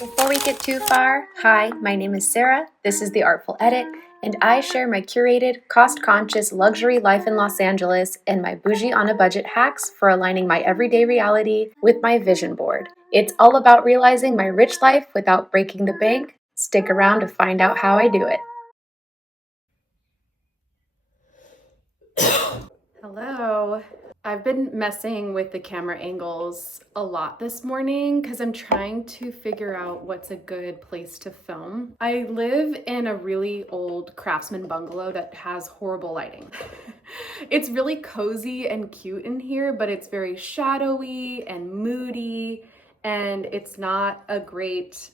Before we get too far, hi, my name is Sarah, this is The Artful Edit, and I share my curated, cost-conscious luxury life in Los Angeles and my bougie on a budget hacks for aligning my everyday reality with my vision board. It's all about realizing my rich life without breaking the bank. Stick around to find out how I do it. Hello. I've been messing with the camera angles a lot this morning because I'm trying to figure out what's a good place to film. I live in a really old craftsman bungalow that has horrible lighting. It's really cozy and cute in here, but it's very shadowy and moody, and it's not a great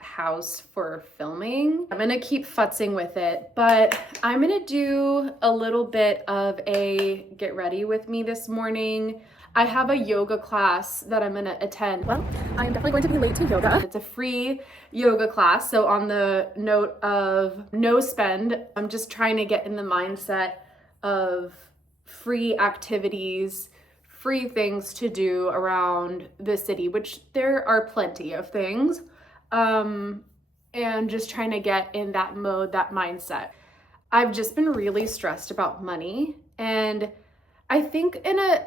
house for filming. I'm gonna keep futzing with it, but I'm gonna do a little bit of a get ready with me this morning. I have a yoga class that I'm gonna attend. Well, I'm definitely going to be late to yoga. It's a free yoga class, so on the note of no spend, I'm just trying to get in the mindset of free activities, free things to do around the city, which there are plenty of things. And just trying to get in that mode, that mindset. I've just been really stressed about money, and I think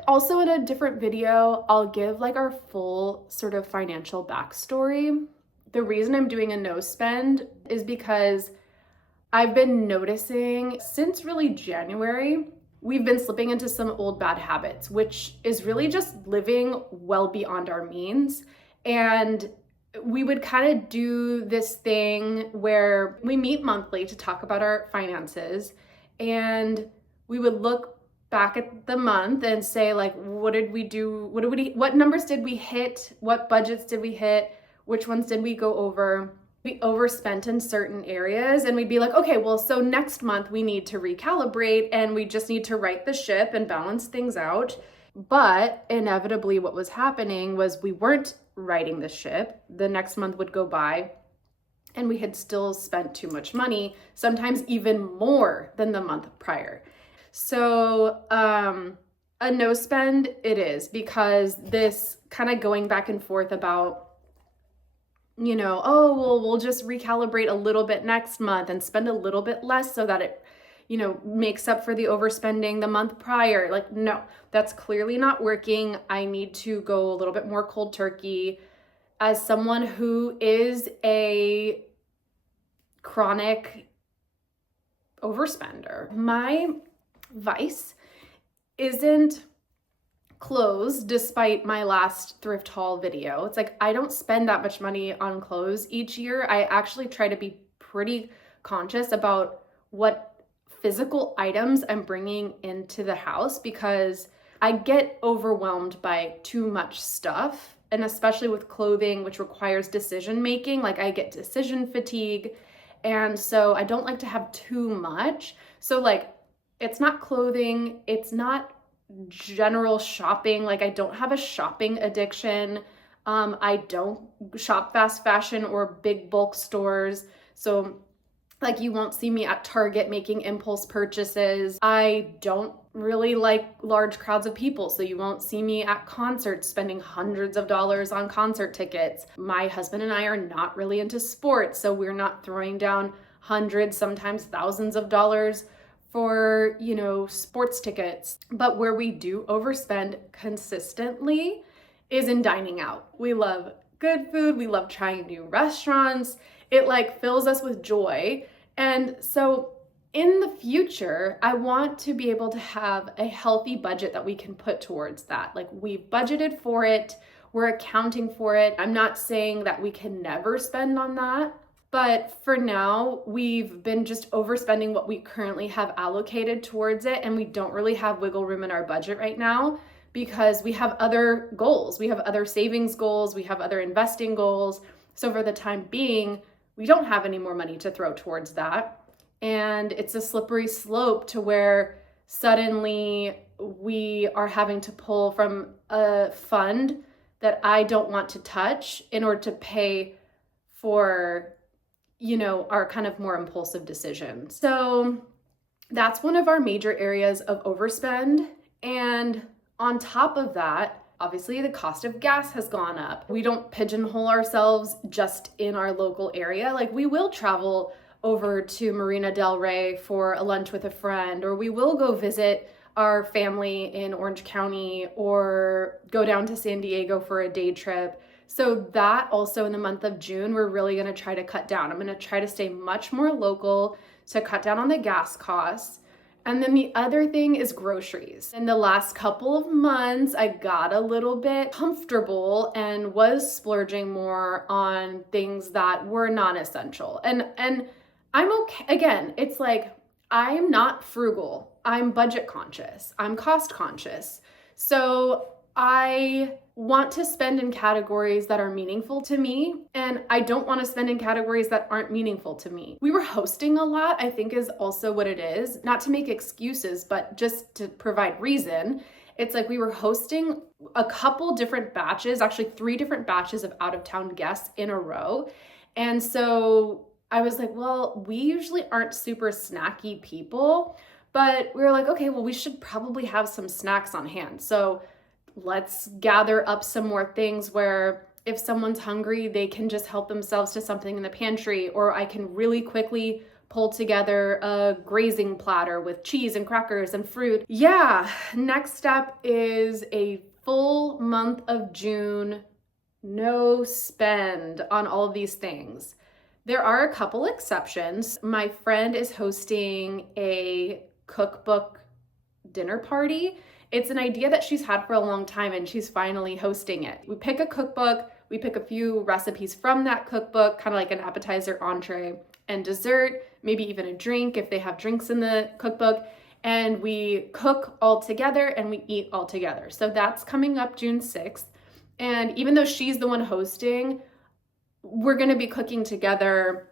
also in a different video, I'll give like our full sort of financial backstory. The reason I'm doing a no spend is because I've been noticing since really January, we've been slipping into some old bad habits, which is really just living well beyond our means. And we would kind of do this thing where we meet monthly to talk about our finances, and we would look back at the month and say, like, what did we do? What numbers did we hit? What budgets did we hit? Which ones did we go over? We overspent in certain areas, and we'd be like, okay, well, so next month we need to recalibrate and we just need to right the ship and balance things out. But inevitably what was happening was we weren't righting the ship. The next month would go by and we had still spent too much money, sometimes even more than the month prior. So a no spend it is, because this kind of going back and forth about, oh, well, we'll just recalibrate a little bit next month and spend a little bit less so that it makes up for the overspending the month prior. Like, no, that's clearly not working. I need to go a little bit more cold turkey. As someone who is a chronic overspender, my vice isn't clothes, despite my last thrift haul video. It's like, I don't spend that much money on clothes each year. I actually try to be pretty conscious about what physical items I'm bringing into the house, because I get overwhelmed by too much stuff, and especially with clothing, which requires decision making. Like, I get decision fatigue, and so I don't like to have too much. So like, it's not clothing, it's not general shopping. Like, I don't have a shopping addiction. I don't shop fast fashion or big bulk stores. So like, you won't see me at Target making impulse purchases. I don't really like large crowds of people, so you won't see me at concerts spending hundreds of dollars on concert tickets. My husband and I are not really into sports, so we're not throwing down hundreds, sometimes thousands of dollars for, sports tickets. But where we do overspend consistently is in dining out. We love good food. We love trying new restaurants. It like fills us with joy. And so in the future, I want to be able to have a healthy budget that we can put towards that. Like, we've budgeted for it, we're accounting for it. I'm not saying that we can never spend on that, but for now, we've been just overspending what we currently have allocated towards it, and we don't really have wiggle room in our budget right now because we have other goals. We have other savings goals, we have other investing goals. So for the time being, we don't have any more money to throw towards that. And it's a slippery slope to where suddenly we are having to pull from a fund that I don't want to touch in order to pay for, our kind of more impulsive decisions. So that's one of our major areas of overspend. And on top of that, Obviously, the cost of gas has gone up. We don't pigeonhole ourselves just in our local area. Like, we will travel over to Marina del Rey for a lunch with a friend, or we will go visit our family in Orange County, or go down to San Diego for a day trip. So that also in the month of June, we're really gonna try to cut down. I'm gonna try to stay much more local to cut down on the gas costs. And then the other thing is groceries. In the last couple of months, I got a little bit comfortable and was splurging more on things that were non-essential. And I'm okay. Again, it's like, I'm not frugal. I'm budget conscious. I'm cost conscious. So I want to spend in categories that are meaningful to me, and I don't want to spend in categories that aren't meaningful to me. We were hosting a lot, I think is also what it is. Not to make excuses, but just to provide reason. It's like we were hosting a couple different batches, actually 3 different batches of out-of-town guests in a row. And so I was like, well, we usually aren't super snacky people, but we were like, okay, well, we should probably have some snacks on hand. So let's gather up some more things where if someone's hungry, they can just help themselves to something in the pantry, or I can really quickly pull together a grazing platter with cheese and crackers and fruit. Yeah, next step is a full month of June, no spend on all of these things. There are a couple exceptions. My friend is hosting a cookbook dinner party. It's an idea that she's had for a long time, and she's finally hosting it. We pick a cookbook, we pick a few recipes from that cookbook, kind of like an appetizer, entree, and dessert, maybe even a drink if they have drinks in the cookbook, and we cook all together and we eat all together. So that's coming up June 6th. And even though she's the one hosting, we're gonna be cooking together.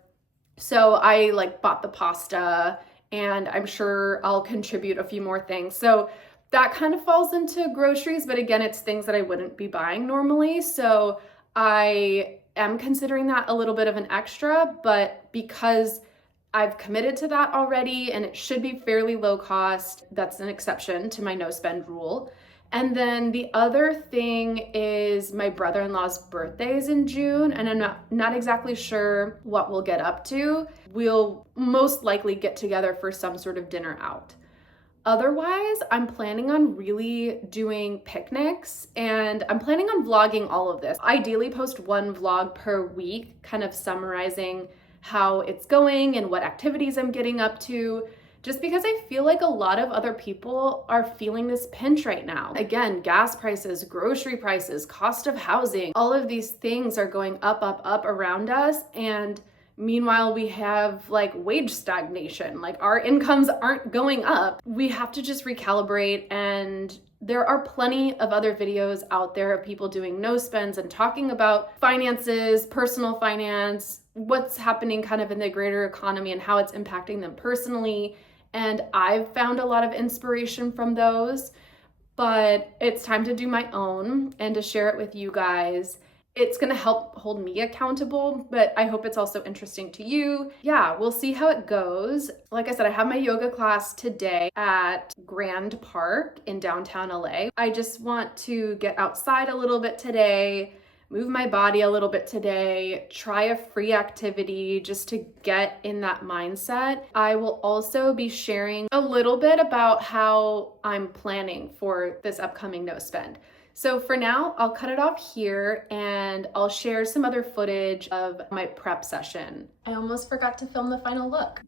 So I bought the pasta, and I'm sure I'll contribute a few more things. So that kind of falls into groceries, but again, it's things that I wouldn't be buying normally. So I am considering that a little bit of an extra, but because I've committed to that already and it should be fairly low cost, that's an exception to my no spend rule. And then the other thing is my brother-in-law's birthday is in June, and I'm not exactly sure what we'll get up to. We'll most likely get together for some sort of dinner out. Otherwise, I'm planning on really doing picnics, and I'm planning on vlogging all of this. Ideally, post 1 vlog per week, kind of summarizing how it's going and what activities I'm getting up to, just because I feel like a lot of other people are feeling this pinch right now. Again, gas prices, grocery prices, cost of housing, all of these things are going up, up, up around us, and meanwhile, we have wage stagnation. Our incomes aren't going up. We have to just recalibrate, and there are plenty of other videos out there of people doing no spends and talking about finances, personal finance, what's happening kind of in the greater economy and how it's impacting them personally. And I've found a lot of inspiration from those, but it's time to do my own and to share it with you guys. It's gonna help hold me accountable, but I hope it's also interesting to you. Yeah, we'll see how it goes. Like I said, I have my yoga class today at Grand Park in downtown LA. I just want to get outside a little bit today, move my body a little bit today, try a free activity just to get in that mindset. I will also be sharing a little bit about how I'm planning for this upcoming no spend. So for now, I'll cut it off here and I'll share some other footage of my prep session. I almost forgot to film the final look.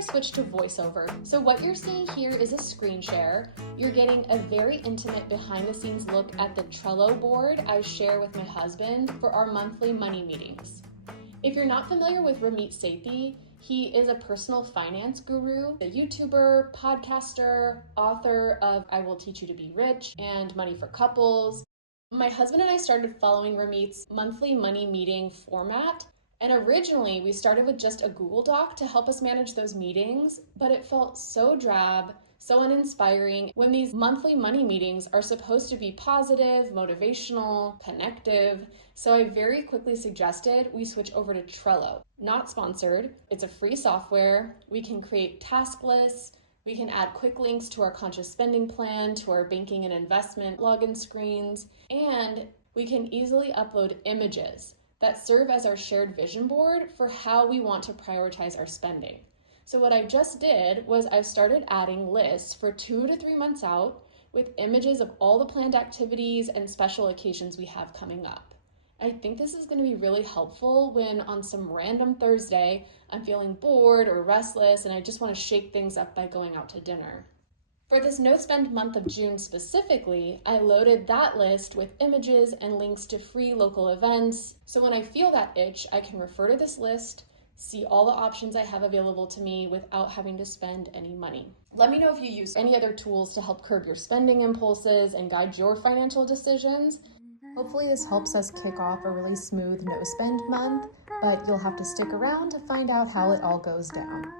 I switched to voiceover. So what you're seeing here is a screen share. You're getting a very intimate behind the scenes look at the Trello board I share with my husband for our monthly money meetings. If you're not familiar with Ramit Sethi, he is a personal finance guru, a YouTuber, podcaster, author of I Will Teach You to Be Rich and Money for Couples. My husband and I started following Ramit's monthly money meeting format. And originally we started with just a Google Doc to help us manage those meetings, but it felt so drab, so uninspiring when these monthly money meetings are supposed to be positive, motivational, connective. So I very quickly suggested we switch over to Trello. Not sponsored, it's a free software. We can create task lists, we can add quick links to our conscious spending plan, to our banking and investment login screens, and we can easily upload images that serve as our shared vision board for how we want to prioritize our spending. So what I just did was I started adding lists for 2 to 3 months out with images of all the planned activities and special occasions we have coming up. I think this is going to be really helpful when on some random Thursday I'm feeling bored or restless and I just want to shake things up by going out to dinner. For this no-spend month of June specifically, I loaded that list with images and links to free local events. So when I feel that itch, I can refer to this list, see all the options I have available to me without having to spend any money. Let me know if you use any other tools to help curb your spending impulses and guide your financial decisions. Hopefully this helps us kick off a really smooth no-spend month, but you'll have to stick around to find out how it all goes down.